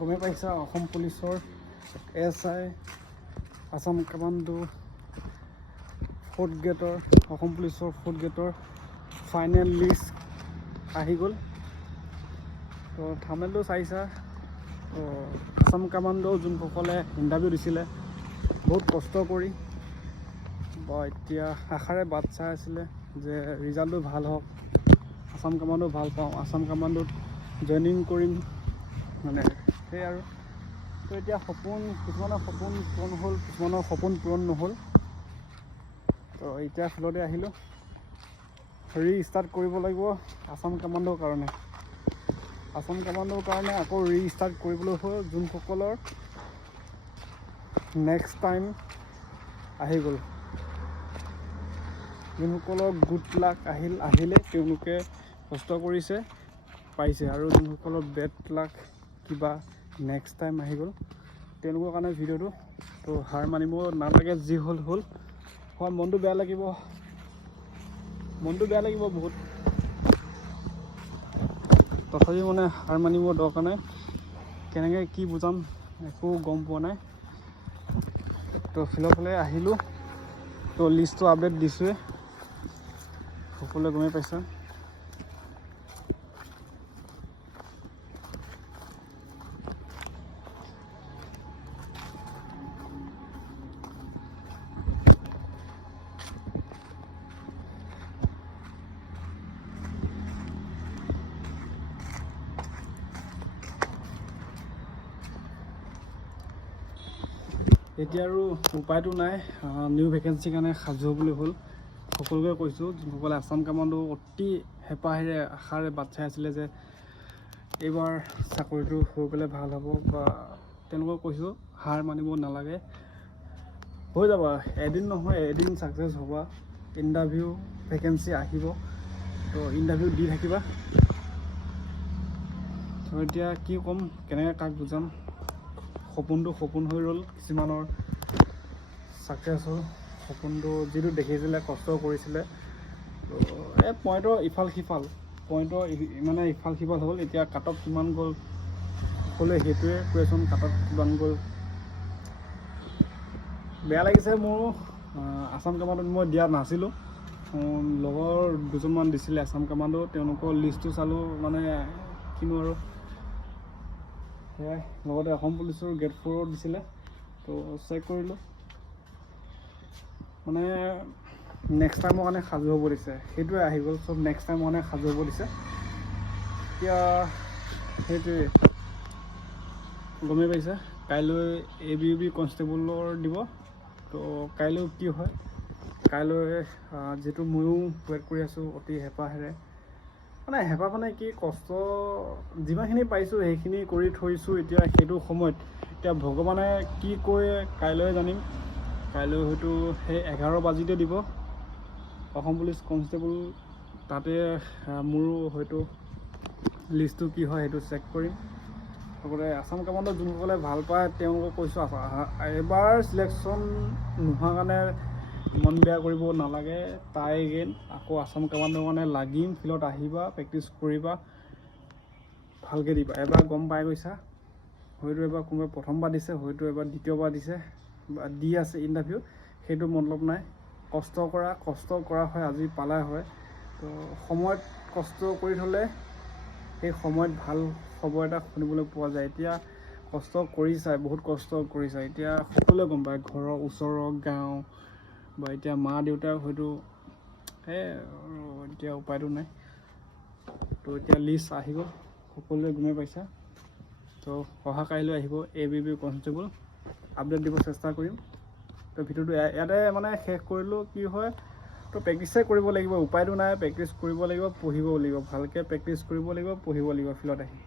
গমেই পাইছা অসম পুলিচৰ S I Assam commando fourth গ্ৰেডৰ Assam পুলিচৰ ফ'ৰ্থ গ্ৰেডৰ ফাইনেল লিষ্ট আহি গ'ল। তো থামেলটো চাইছা আছাম কামাণ্ডো যোনসকলে ইণ্টাৰভিউ দিছিলে বহুত কষ্ট কৰি বা এতিয়া আশাৰে বাট চাই আছিলে যে ৰিজাল্টটো ভাল হওক আছাম কামাণ্ডো ভাল পাওঁ আছাম কামাণ্ডোত জইনিং কৰিম। মানে সেই আৰু। তো এতিয়া সপোন কিছুমানৰ সপোন পূৰণ হ'ল কিছুমানৰ সপোন পূৰণ নহ'ল। তো এতিয়া ফিল্ডতে আহিলোঁ। ৰি ষ্টাৰ্ট কৰিব লাগিব আছাম কামাণ্ডোৰ কাৰণে। আছাম কামাণ্ডোৰ কাৰণে আকৌ ৰি ষ্টাৰ্ট কৰিবলৈ হ'ল যোনসকলৰ নেক্সট টাইম আহি গ'ল। যোনসকলৰ গুড লাক আহিল আহিলে তেওঁলোকে কষ্ট কৰিছে পাইছে। আৰু যোনসকলৰ বেড লাক কিবা নেক্সট টাইম আহি গ'ল। তেওঁলোকৰ কাৰণে ভিডিঅ'টো। তো হাৰ মানিব, নালাগে, যি হ'ল হ'ল। হয় মনটো বেয়া লাগিব। মনটো বেয়া লাগিব বহুত। তথাপি মানে হাৰ মানিব দৰকাৰ নাই। কেনেকৈ কি বুজাম একো গম পোৱা নাই। তো ফিলৰ ফালে আহিলোঁ। তো লিষ্টটো আপডেট দিছোঁৱে সকলোৱে গমেই পাইছা। এতিয়া আৰু উপায়টো নাই নিউ ভেকেঞ্চিৰ কাৰণে সাজু হ'বলৈ হ'ল। সকলোকে কৈছোঁ যোনসকলে আছাম কামাণ্ডো অতি হেঁপাহেৰে আশাৰে বাট চাই আছিলে যে এইবাৰ চাকৰিটো হৈ পেলাই ভাল হ'ব বা তেওঁলোকক কৈছোঁ হাৰ মানিব নালাগে। হৈ যাব এদিন নহয় এদিন ছাকচেছ হ'বা। ইণ্টাৰভিউ ভেকেঞ্চি আহিব। তো ইণ্টাৰভিউ দি থাকিবা। তো এতিয়া কি ক'ম কেনেকৈ কাক বুজাম? সপোনটো সপোন হৈ ৰ'ল। কিছুমানৰ ছাকচেছ হ'ল। সপোনটো যিটো দেখিছিলে কষ্ট কৰিছিলে। এই পইণ্টৰ ইফাল সিফাল পইণ্টৰ মানে ইফাল সিফাল হ'ল। এতিয়া কাট অফ কিমান গ'ল? সকলোৱে সেইটোৱে কুৱেশ্যন কাট অফ কিমান গ'ল? বেয়া লাগিছে মোৰ আছাম কামাণ্ডোত মই দিয়া নাছিলোঁ। লগৰ দুজনমান দিছিলে আছাম কামাণ্ডো তেওঁলোকৰ লিষ্টটো চালোঁ মানে কিনো আৰু। সেয়াই লগতে অসম পুলিচৰ গেট ফ'ৰত দিছিলে তো চেক কৰিলোঁ। মানে নেক্সট টাইমৰ কাৰণে সাজু হ'ব দিছে। সেইটোৱে আহি গ'ল চব নেক্সট টাইমৰ কাৰণে সাজু হ'ব দিছে। এতিয়া সেইটোৱে। গমেই পাইছে কাইলৈ এ বি ইউ বি কনষ্টেবলৰ দিব। তো কাইলৈ কি হয়? কাইলৈ যিটো ময়ো ৱেইট কৰি আছোঁ অতি হেঁপাহেৰে। মানে হেঁপাহ মানে কি কষ্ট যিমানখিনি পাৰিছোঁ সেইখিনি কৰি থৈছোঁ এতিয়া সেইটো সময়ত। এতিয়া ভগৱানে কি কয় কাইলৈ জানিম। কাইলৈ হয়তো সেই এঘাৰ বাজিতে দিব। অসম পুলিচ কনষ্টেবল তাতে মোৰো হয়তো লিষ্টটো কি হয় সেইটো চেক কৰিম। লগতে আছাম কামাণ্ডত যোনসকলে ভাল পায় তেওঁলোকক কৈছোঁ এবাৰ চিলেকশ্যন নোহোৱা কাৰণে মন বেয়া কৰিব নালাগে টাই এগেইন আকৌ আছাম কামাণ্ডৰ কাৰণে লাগিম ফিল্ডত আহিবা প্ৰেক্টিচ কৰিবা ভালকৈ দিবা। এবাৰ গম পাই গৈছা? হয়তো এবাৰ কোনোবাই প্ৰথমবাৰ দিছে হয়তো এবাৰ দ্বিতীয়বাৰ দিছে বা দি আছে ইণ্টাৰভিউ সেইটো মতলব নাই। কষ্ট কৰা কষ্ট কৰা হয় আজি পালাই হয়। তো সময়ত কষ্ট কৰি থ'লে সেই সময়ত ভাল খবৰ এটা শুনিবলৈ পোৱা যায়। এতিয়া কষ্ট কৰিছা বহুত কষ্ট কৰিছা এতিয়া সকলোৱে গম পায় ঘৰৰ ওচৰৰ গাঁও বা এতিয়া মা দেউতাই হয়তো সেই এতিয়া উপায়টো নাই। তো এতিয়া লিষ্ট আহি গ'ল সকলোৱে গমেই পাইছা। তো কাইলৈ আহিব A B B constable update দিব চেষ্টা কৰিম। তো ভিডিঅ'টো ইয়া- ইয়াতে মানে শেষ কৰিলোঁ কি হয় তো প্ৰেক্টিছে কৰিব লাগিব উপায়টো নাই প্ৰেক্টিচ কৰিব লাগিব পঢ়িবও লাগিব। ভালকৈ প্ৰেক্টিচ কৰিব লাগিব পঢ়িব লাগিব ফিল্ডত আহি।